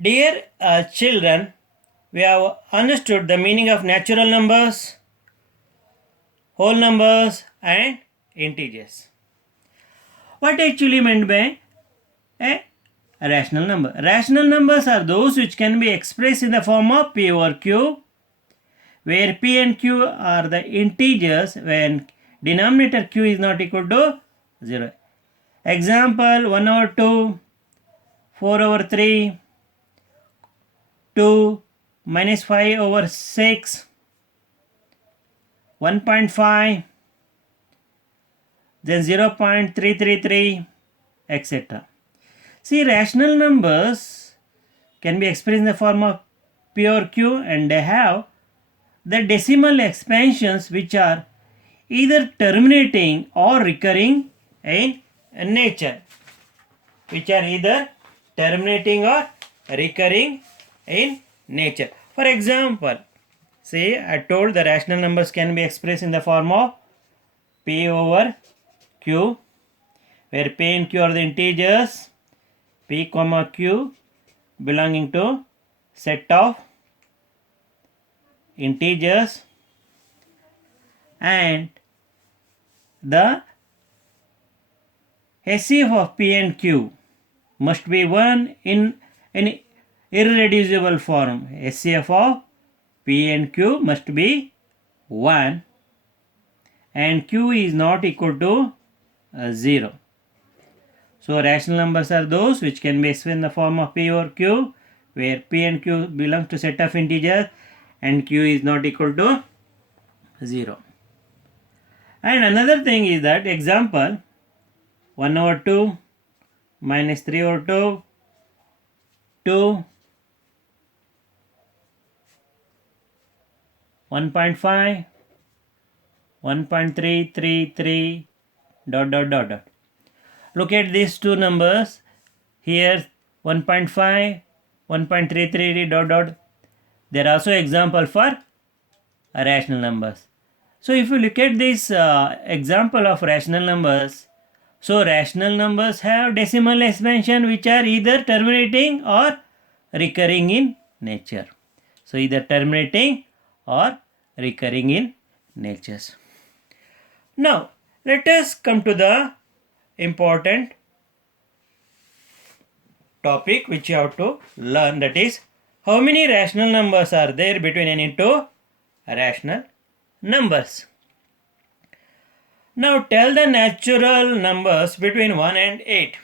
Dear children, we have understood the meaning of natural numbers, whole numbers, and integers. What actually meant by a rational number? Rational numbers are those which can be expressed in the form of p over q, where p and q are the integers when denominator q is not equal to 0. Example 1 over 2, 4 over 3, 2 minus 5 over 6, 1.5, then 0.333, etc. See, rational numbers can be expressed in the form of pure q, and they have the decimal expansions which are either terminating or recurring in nature, which are either terminating or recurring in nature. For example, say I told the rational numbers can be expressed in the form of p over q, where p and q are the integers, p comma q belonging to set of integers, and the HCF of p and q must be 1 in an irreducible form. HCF of p and q must be 1, and q is not equal to 0. So rational numbers are those which can be expressed in the form of p over q, where p and q belong to set of integers and q is not equal to 0. And another thing is that example 1 over 2 minus 3 over 2, 2, 1.5, 1.333, dot dot dot dot. Look at these two numbers here, 1.5, 1.33 dot dot. They are also example for rational numbers. So if you look at this example of rational numbers, so rational numbers have decimal expansion which are either terminating or recurring in nature. So either terminating or recurring in natures. Now let us come to the important topic which you have to learn, that is how many rational numbers are there between any two rational numbers. Now tell the natural numbers between 1 and 8.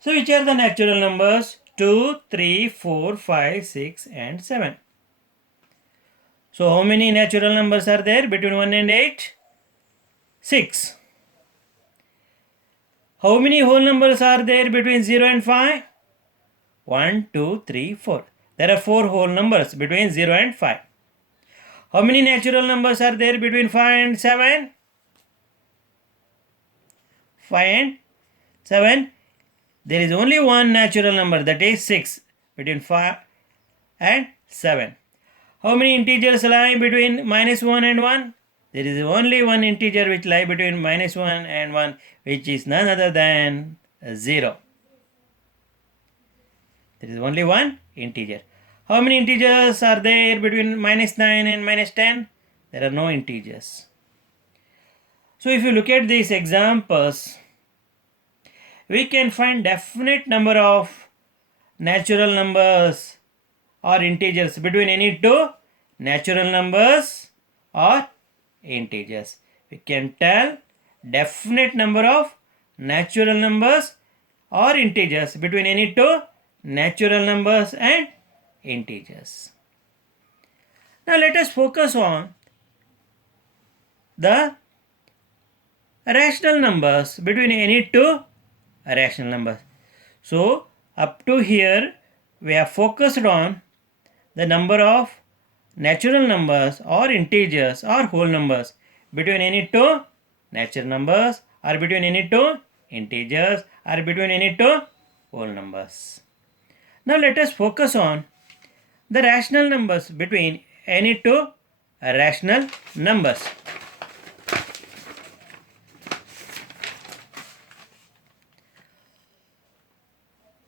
So which are the natural numbers? 2, 3, 4, 5, 6 and 7. So how many natural numbers are there between 1 and 8? 6. How many whole numbers are there between 0 and 5? 1, 2, 3, 4. There are 4 whole numbers between 0 and 5. How many natural numbers are there between 5 and 7? 5 and 7. There is only one natural number, that is 6, between 5 and 7. How many integers lie between minus 1 and 1? There is only one integer which lie between minus 1 and 1, which is none other than 0. There is only one integer. How many integers are there between minus 9 and minus 10? There are no integers. So if you look at these examples, we can find definite number of natural numbers or integers between any two natural numbers or integers. We can tell definite number of natural numbers or integers between any two natural numbers and integers. Now let us focus on the rational numbers between any two rational numbers. So up to here we have focused on the number of natural numbers or integers or whole numbers between any two natural numbers or between any two integers or between any two whole numbers. Now let us focus on the rational numbers between any two rational numbers.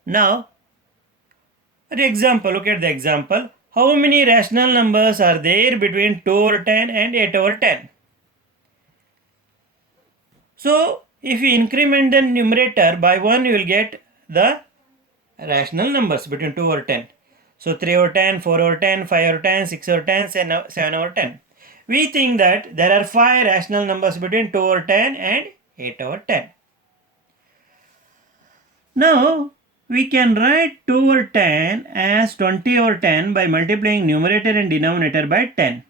Now For example, look at the example. How many rational numbers are there between 2 over 10 and 8 over 10? So, if you increment the numerator by 1, you will get the rational numbers between 2 over 10. So, 3 over 10, 4 over 10, 5 over 10, 6 over 10, 7 over 10. We think that there are 5 rational numbers between 2 over 10 and 8 over 10. Now, we can write 2 over 10 as 20 over 10 by multiplying numerator and denominator by 10.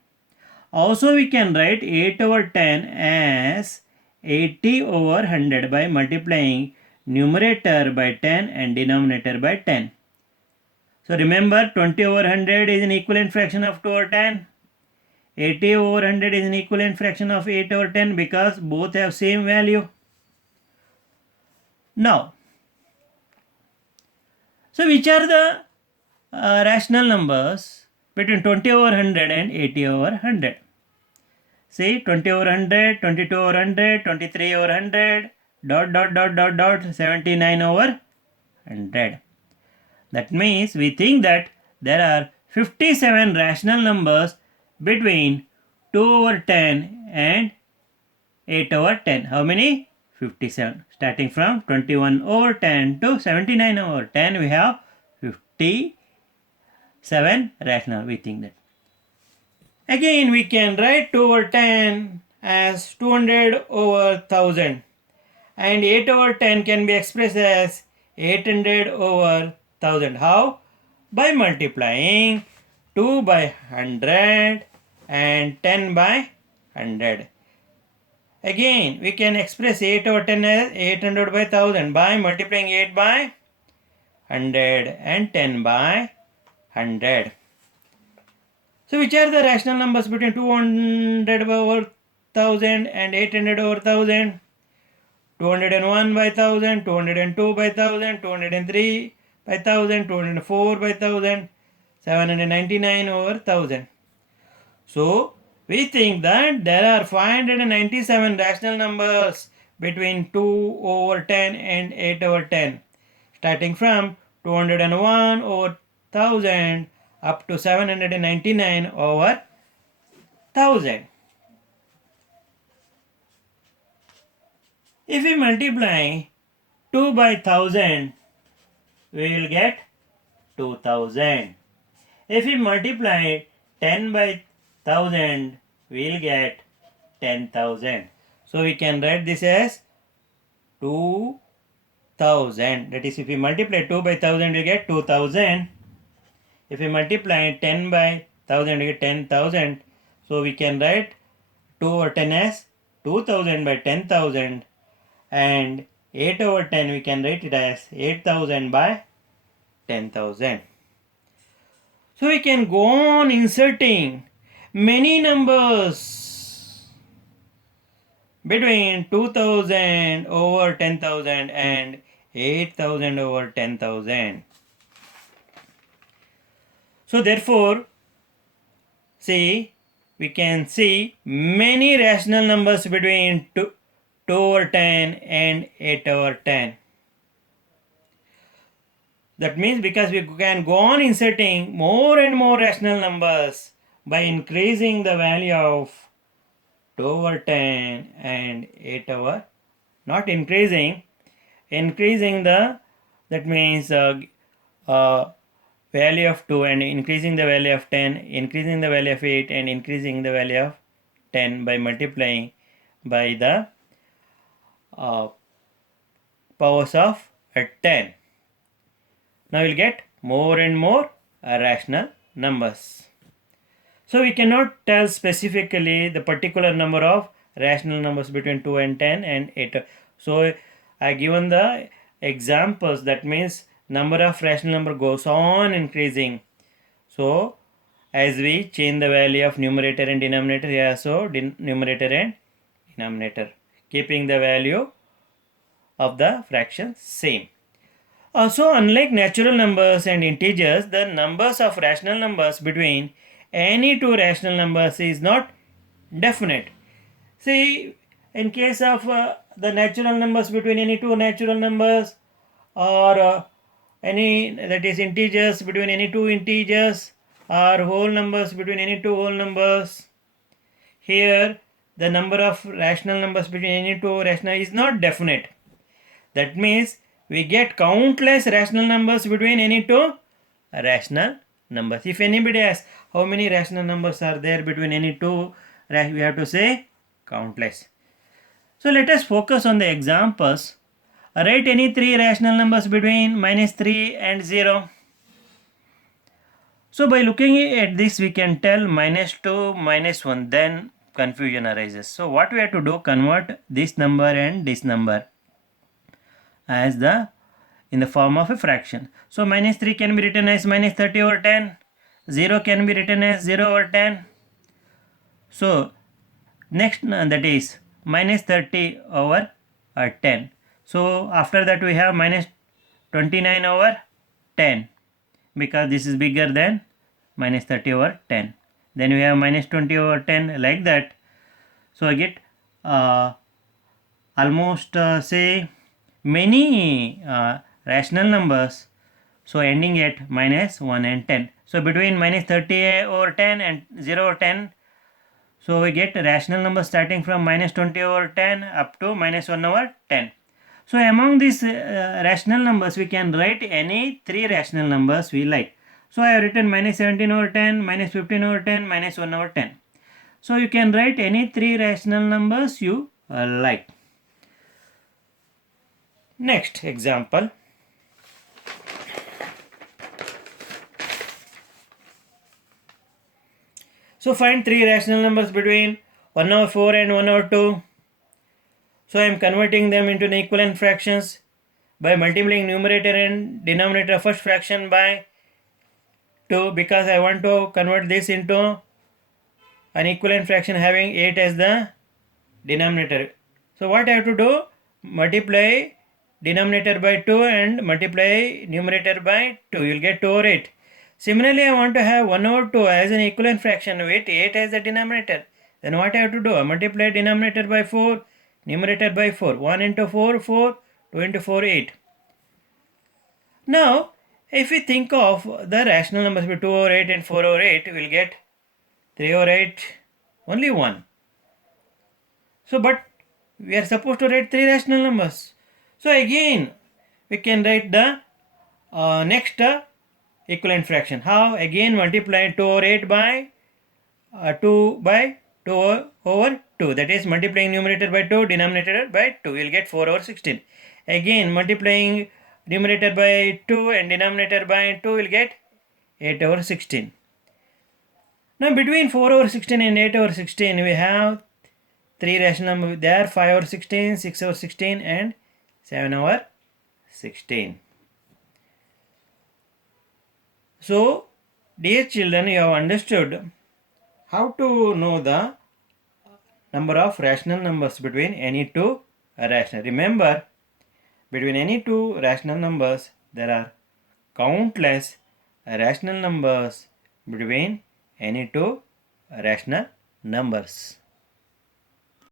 Also, we can write 8 over 10 as 80 over 100 by multiplying numerator by 10 and denominator by 10. So, remember 20 over 100 is an equivalent fraction of 2 over 10. 80 over 100 is an equivalent fraction of 8 over 10 because both have same value. Now, so which are the rational numbers between 20 over 100 and 80 over 100? See, 20 over 100, 22 over 100, 23 over 100, dot, 79 over 100. That means we think that there are 57 rational numbers between 2 over 10 and 8 over 10. How many? 57. Starting from 21 over 10 to 79 over 10, we have 57 rational. We think that. Again, we can write 2 over 10 as 200 over 1000. And 8 over 10 can be expressed as 800 over 1000. How? By multiplying 2 by 100 and 10 by 100. Again, we can express 8 over 10 as 800 by 1000 by multiplying 8 by 100 and 10 by 100. So, which are the rational numbers between 200 over 1000 and 800 over 1000? 201 by 1000, 202 by 1000, 203 by 1000, 204 by 1000, 799 over 1000. So, we think that there are 597 rational numbers between 2 over 10 and 8 over 10, starting from 201 over 1000 up to 799 over 1000. If we multiply 2 by 1000, we will get 2000. If we multiply 10 by 1000, we will get 10,000. So we can write this as 2000. That is, if we multiply 2 by 1000, we get 2000. If we multiply 10 by 1000, we get 10,000. So we can write 2 over 10 as 2000 by 10,000. And 8 over 10 we can write it as 8000 by 10,000. So we can go on inserting many numbers between 2000 over 10,000 and 8000 over 10,000. So therefore, see, we can see many rational numbers between 2 over 10 and 8 over 10. That means because we can go on inserting more and more rational numbers by increasing the value of 2 over 10 and 8 over, not increasing the, that means value of 2 and increasing the value of 10, increasing the value of 8 and increasing the value of 10 by multiplying by the powers of 10. Now we'll get more and more rational numbers. So we cannot tell specifically the particular number of rational numbers between 2 and 10 and 8. So I given the examples, that means number of rational number goes on increasing. So as we change the value of numerator and denominator, here also numerator and denominator, keeping the value of the fraction same. Also, unlike natural numbers and integers, the numbers of rational numbers between any two rational numbers is not definite. See, in case of the natural numbers between any two natural numbers, or any, that is integers between any two integers, or whole numbers between any two whole numbers. Here the number of rational numbers between any two rational is not definite. That means we get countless rational numbers between any two rational numbers. If anybody asks how many rational numbers are there between any two, we have to say countless. So let us focus on the examples. Write any three rational numbers between -3 and 0. So by looking at this, we can tell -2, -1, then confusion arises. So what we have to do, convert this number and this number as in the form of a fraction. So -3 can be written as -30 over 10, 0 can be written as 0 over 10. So next, that is -30 over 10. So after that we have -29 over 10, because this is bigger than -30 over 10. Then we have -20 over 10, like that. So I get almost say many rational numbers, so ending at -1 and 10. So between -30 over 10 and 0 over 10, so we get rational numbers starting from -20 over 10 up to -1 over 10. So among these rational numbers, we can write any three rational numbers we like. So I have written -17 over 10, -15 over 10, -1 over 10. So you can write any three rational numbers you like. Next example. So find three rational numbers between 1 over 4 and 1 over 2. So I am converting them into equivalent fractions by multiplying numerator and denominator of first fraction by 2, because I want to convert this into an equivalent fraction having 8 as the denominator. So what I have to do? Multiply denominator by 2 and multiply numerator by 2. You will get 2 over 8. Similarly, I want to have 1 over 2 as an equivalent fraction with 8 as the denominator. Then what I have to do? I multiply denominator by 4, numerator by 4. 1 into 4, 4, 2 into 4, 8. Now, if we think of the rational numbers between 2 over 8 and 4 over 8, we will get 3 over 8, only 1. So, but we are supposed to write three rational numbers. So again, we can write the next equivalent fraction. How? Again, multiply 2 over 8 by 2 by 2 over 2. That is multiplying numerator by 2, denominator by 2. You will get 4 over 16. Again, multiplying numerator by 2 and denominator by 2 will get 8 over 16. Now between 4 over 16 and 8 over 16, we have three rational numbers there: 5 over 16, 6 over 16 and 7 over 16. So dear children, you have understood how to know the number of rational numbers between any two rational. Remember, between any two rational numbers, there are countless rational numbers between any two rational numbers.